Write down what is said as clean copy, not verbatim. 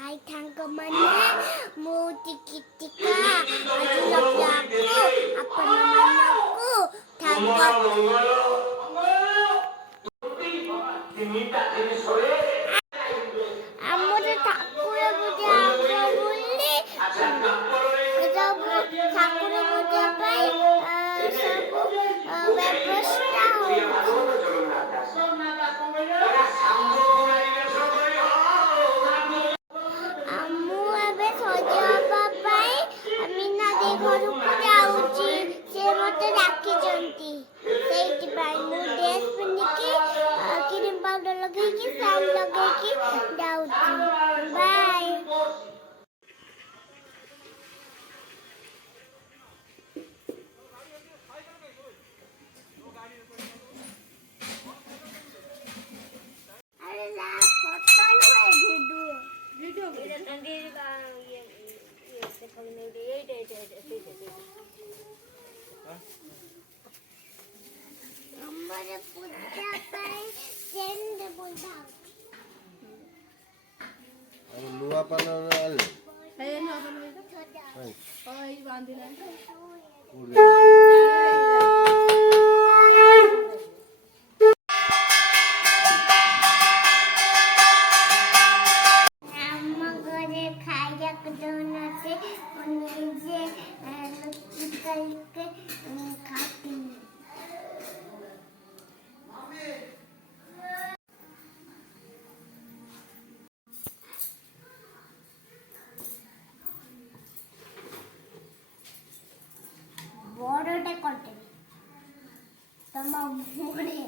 Hai tanggapannya multi kritika lagu apa namanya tanggap 아무도 탁구를 보지 않고 볼리 그저 탁구를 보지 빨리 서고 웹버스다 আমু ଏବେ ସଜବା ପାଇଁ ମିନା ଦେଇ ଘରକୁ ଯାଉଛି ସେ ମୋତେ ଡାକିଛନ୍ତି ସେଇଥିପାଇଁ ମୁଁ ଡ୍ରେସ୍ ପିନ୍ଧିକି କ୍ରିମ୍ ପାଉଡର ଲଗେଇକି ସାନ୍ ଲଗେଇକି ଯାଉଛି ବାଏ अरे ना फोटो नहीं वीडियो ये तंदीर का ये से पकड़ने के ये हमारे पूजा पर सेंड बोलता अब लुआ पाना आल है ना अपन ओए बांधिना বড়টা করতে তোমার মুখে